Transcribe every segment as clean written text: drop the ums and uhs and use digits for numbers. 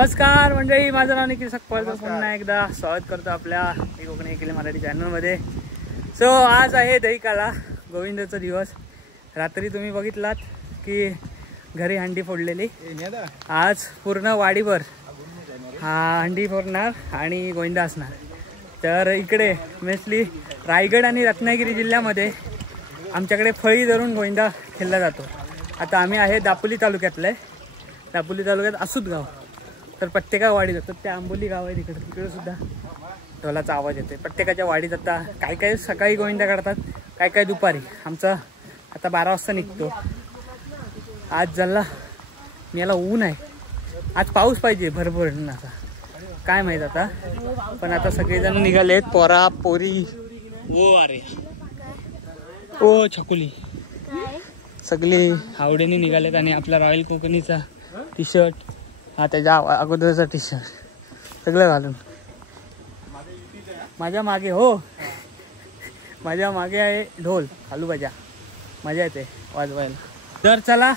नमस्कार मंडळी, माझं नाव निखिल सकपाळ. पुन्हा एकदा स्वागत करतो आपल्या कोकणी केले मराठी चॅनलमध्ये. सो आज आहे दहीकाला, गोविंदाचा दिवस. रात्री तुम्ही बघितलात की घरी हंडी फोडलेली. आज पूर्ण वाडीभर हा हंडी फोडणार आणि गोविंदा असणार. तर इकडे मेस्टली रायगड आणि रत्नागिरी जिल्ह्यामध्ये आमच्याकडे फळी धरून गोविंदा खेळला जातो. आता आम्ही आहे दापोली तालुक्यातले, दापोली तालुक्यात असूत गाव. तर प्रत्येका वाडीत जातात. त्या आंबोली गाव आहे तिकडे, तिकडे सुद्धा ढोलाचा आवाज येते. प्रत्येकाच्या वाडीत आता काय काय सकाळी गोविंदा काढतात, काय काय दुपारी. आमचा आता 12 वाजता निघतो. आज झाला मी याला ऊन आहे, आज पाऊस पाहिजे भरपूर असा काय माहीत आता. पण आता सगळेजण निघालेत, पोरा पोरी ओ अरे ओ छकुली सगळे आवडीने निघालेत. आणि आपला रॉयल कोकणीचा टी शर्ट, हा त्याच्या अगोदरचा टी शर्ट सगळं घालून. माझ्या मागे हो, माझ्या मागे आहे ढोल खालू बाजा, मजा येते वाजवायला. तर चला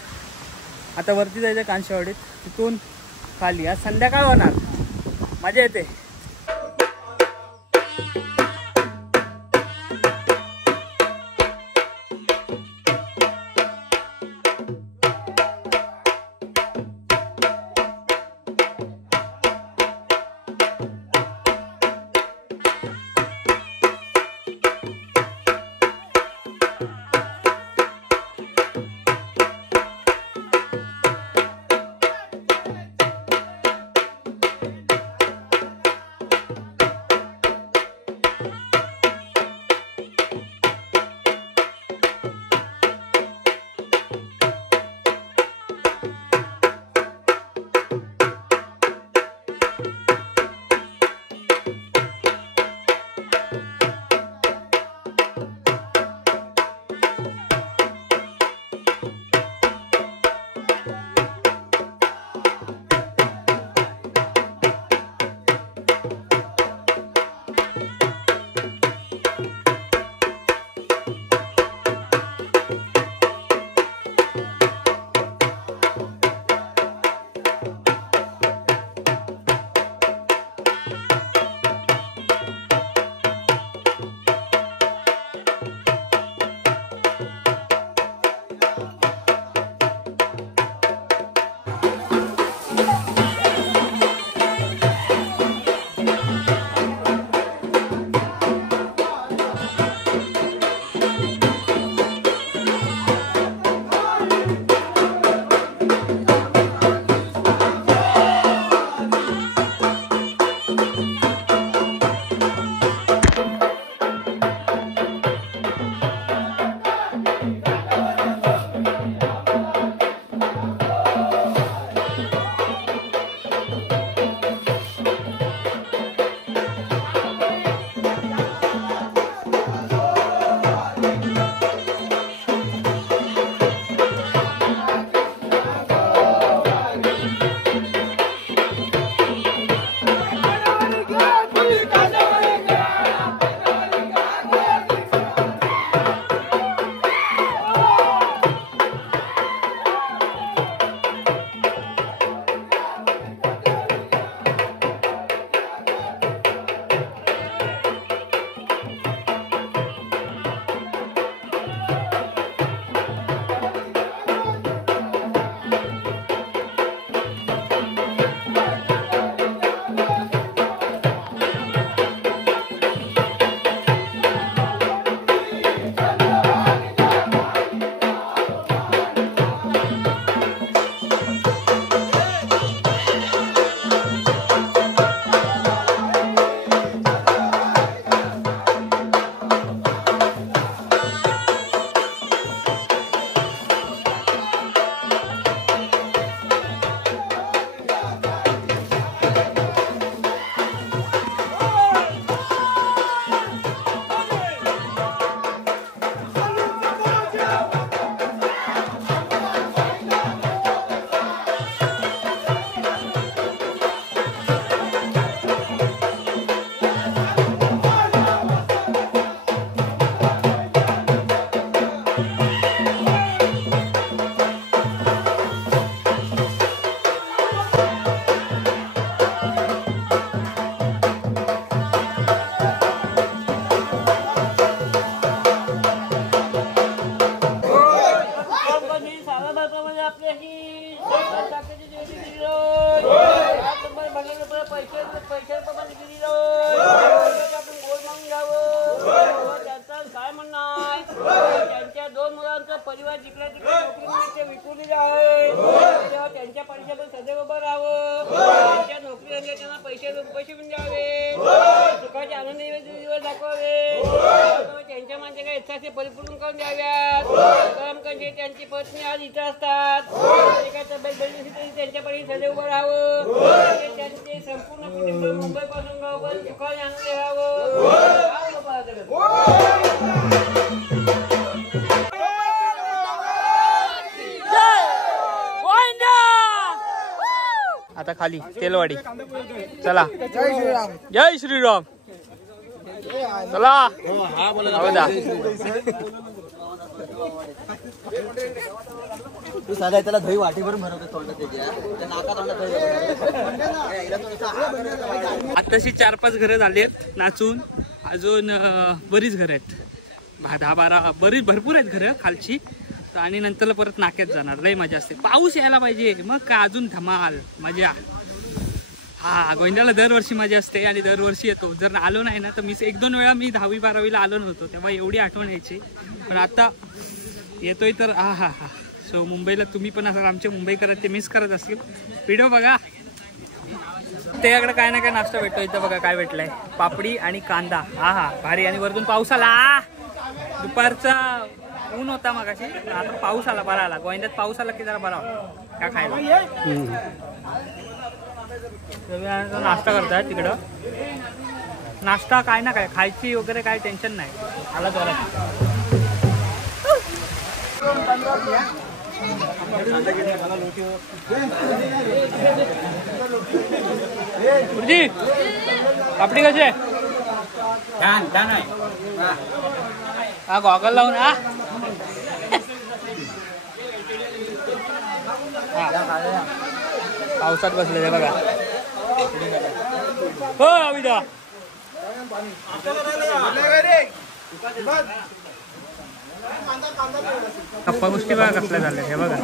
आता वरती जायचं कांशेवाडीत, तिथून खाली. आज संध्याकाळ होणार, मजा येते. 2 मुलांचा परिवार जिकडे तिकडे नोकरी विखुरलेला आहे तेव्हा त्यांच्या पैशावर सदैव उभं राहावं. त्यांच्या नोकरी धंदे त्यांना पैसे द्यावे, सुखाचे आनंदी दिवस दाखवावे, त्यांच्या माणसाला इच्छाचे परिपूर्ण करून द्याव्यात. करमकंचे त्यांची पत्नी आज इथं असतात, एका तब्येत बरी तरी त्यांच्या परी सदैव उभं राहावं. त्यांचे संपूर्ण कुटुंब मुंबईपासून गावपर्यंत सुखाने आनंदी राहावं. आता खाली तेलवाडी. चला जय श्रीराम. चला तू साधा त्याला दही वाटीभर भरवतो तोंडात त्याच्या नाका तोंडात. आताशी 4-5 घरं झालेत नाचून. अजून बरीच घरं आहेत, 10-12 बरीच भरपूर आहेत घरं खालची. आणि नंतर परत नाक्यात जाणार. लई मजा असते. पाऊस यायला पाहिजे मग का अजून धमाल मजा. हा गोविंदाला दरवर्षी मजा असते आणि दरवर्षी येतो. जर आलो नाही ना तर मी 1-2 वेळा मी 10वी-12वीला आलो नव्हतो तेव्हा एवढी आठवण यायची. पण आता येतोय तर हा. सो मुंबईला तुम्ही पण असाल, आमचे मुंबईकर ते मिस करत असतील. व्हिडिओ बघा. त्याकडे काय ना काय नाश्ता भेटतो. इथं बघा काय भेटलंय, पापडी आणि कांदा. हा भारी. आणि वरतून पाऊस आला. दुपारचा ऊन होता मगाशी, आता पाऊस आला, बरा आला. गोविंदात पाऊस आला की जरा बरा का खायला. नाश्ता करताय तिकडं. नाश्ता काय ना काय खायची वगैरे काय टेन्शन नाही. आला जोरात. गुरुजी पापडी कशी आहे? छान आहे. हा गॉगल लावून हा पावसात बसले बघा. हो अविदा गप्पा गोष्टी बघा कसल्या झाल्या हे बघा.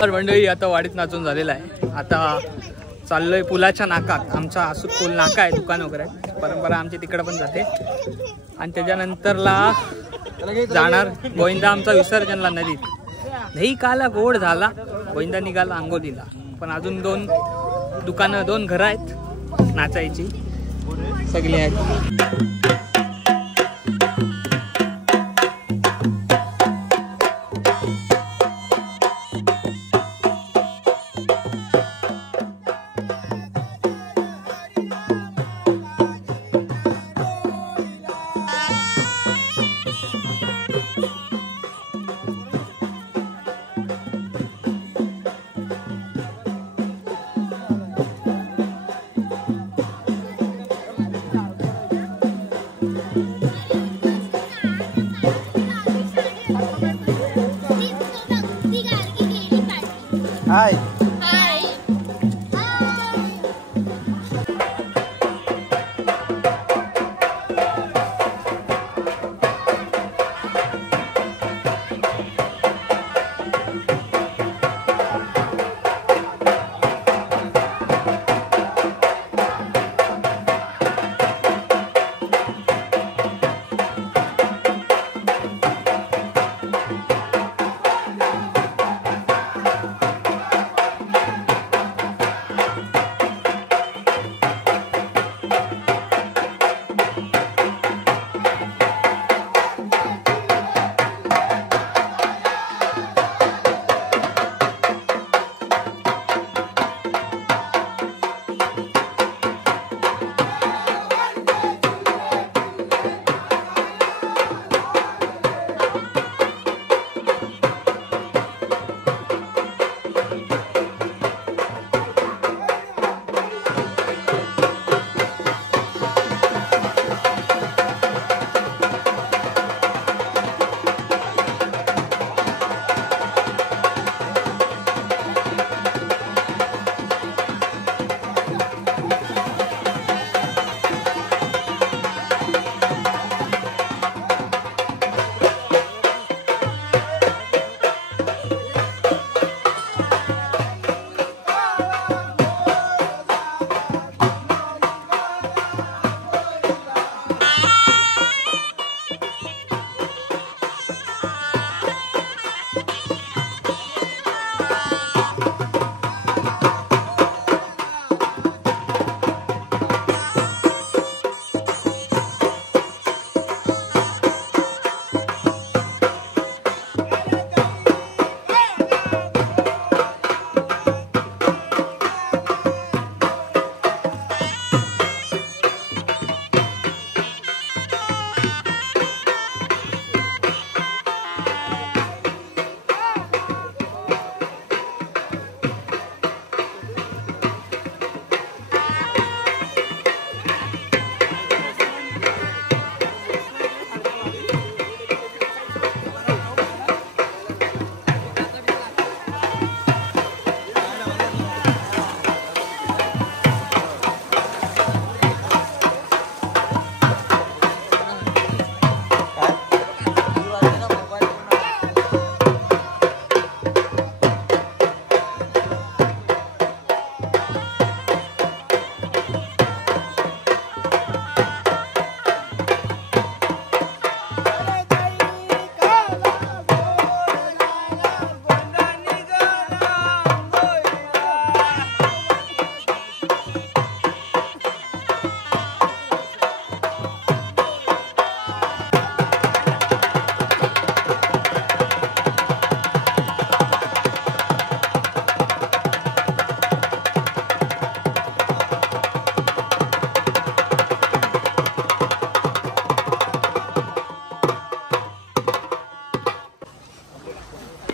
तर मंडळी आता वाडीत नाचून झालेला आहे. आता चाललोय पुलाच्या नाकात. आमचा असूक पूल नाका आहे, दुकान वगैरे आहे. परंपरा आमची तिकडे पण जाते. आणि त्याच्यानंतरला जाणार गोविंदा आमचा विसर्जनला नदीत. दही काला गोड झाला, गोविंदा निघाला अंगोलीला. पण अजून 2 दुकानं 2 घरं आहेत नाचायची, सगळी आहेत. हाय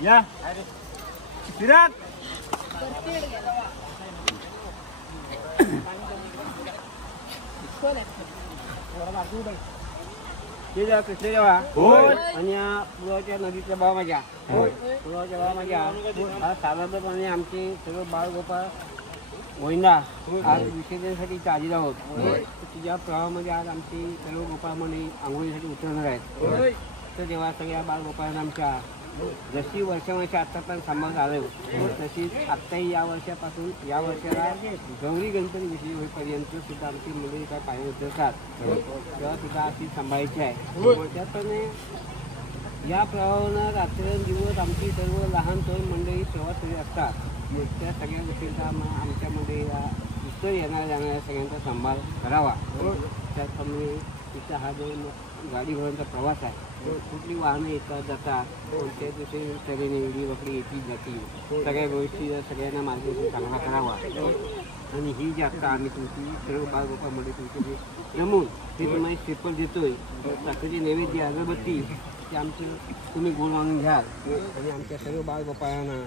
या विराट कृष्ण जेव्हा आणि या पुलाच्या नदीच्या भाव माझ्या पुलाच्या भाव माझ्या हा साधारणपणे आमचे सर्व बाळगोपाळ गोविंदा आज विसर्जनासाठी चालीत आहोत. तुझ्या प्रवाहामध्ये आज आमची सर्व गोपाळमणी आंघोळीसाठी उतरणार आहेत. तर तेव्हा सगळ्या बाळगोपाळांना आमच्या जशी वर्षावर्षी आतापर्यंत सांभाळ आलं तशीच आत्ताही या वर्षापासून या वर्षाला गौरी गणपती विषयी होईपर्यंत सुद्धा आमची मंडळी काय पाहिजे उतरतात तेव्हा सुद्धा अशी सांभाळायची आहे. त्याप्रमाणे या प्रवाहानं रात्रंदिवस आमची सर्व लहान तरुण मंडळी प्रवास करीत असतात. त्या सगळ्या गोष्टींचा आमच्या मंडळीला उत्तर येणाऱ्या जाणाऱ्या सगळ्यांचा सांभाळ करावा. त्याचप्रमाणे तिचा हा जो गाडी घोड्यांचा प्रवास आहे कुठली वाहनं येतात जातात कोणत्या दिवशी सगळ्यांनी एवढी वकडी येतील जातील सगळ्या गोष्टी सगळ्यांना मार्गदर्शन चांगला करावा. आणि ही जी आत्ता आम्ही तुमची सर्व बाळगोपामध्ये तुमची जे नमून हे तुम्हाला स्टेपल देतोय साखरेची नैवेद्य अगरबत्ती ते आमचं तुम्ही गुण मानून घ्याल आणि आमच्या सर्व बाळगोपाळांना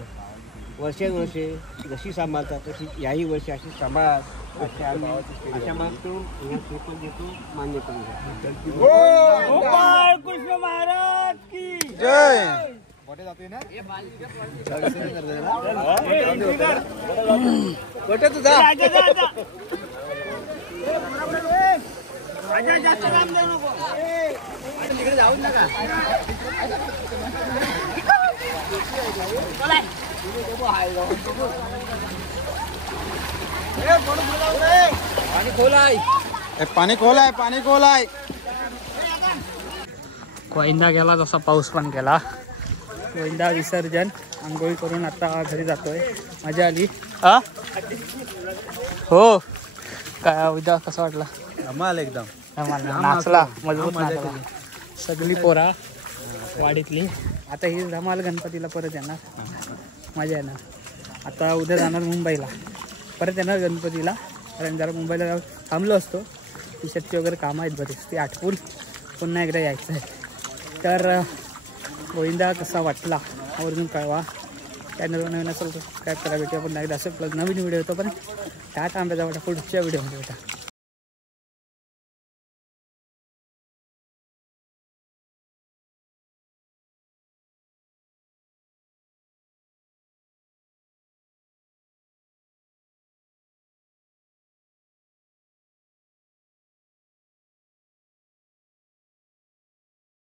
वर्षानुवर्षे जशी सांभाळतात तशी याही वर्षी अशी सांभाळा अशा मागतो ह्या पेपर देतो मान्य करून घ्या. कृष्ण महाराज की जय. जाऊ नका पाणी खोलाय. कोयंदा गेला तसा पाऊस पण गेला. कोयंदा विसर्जन आंघोळी करून आता घरी जातोय. मजा आली हा हो काय उद्या कसं वाटलं? धमाल एकदम नाचला मजबूत नाचला सगळी पोरा वाडीतली. आता ही धमाल गणपतीला परत येणार मजा येणार. आता उद्या जाणार मुंबईला परत येणार गणपतीला कारण जरा मुंबईला थांबलो असतो टी शर्टची वगैरे कामं आहेत बरेच ती आठवून पुन्हा एकदा यायचं आहे. तर गोविंदा कसा वाटला आवर्जून कळवा. चॅनलवर नवीन असेल तर सबस्क्राईब करा. भेटूया पण एकदा असं प्लस नवीन व्हिडिओ होतो पण त्या आंब्याचा वाटा पुढच्या व्हिडिओमध्ये होता.